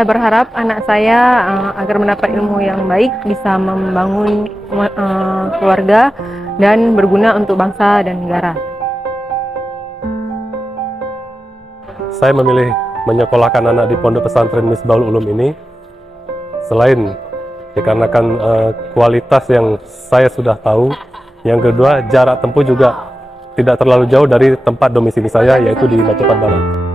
Saya berharap anak saya agar mendapat ilmu yang baik, bisa membangun keluarga dan berguna untuk bangsa dan negara. Saya memilih menyekolahkan anak di Pondok Pesantren Misbahul Ulum ini selain dikarenakan kualitas yang saya sudah tahu, yang kedua jarak tempuh juga tidak terlalu jauh dari tempat domisili saya, yaitu di Batupat Barat.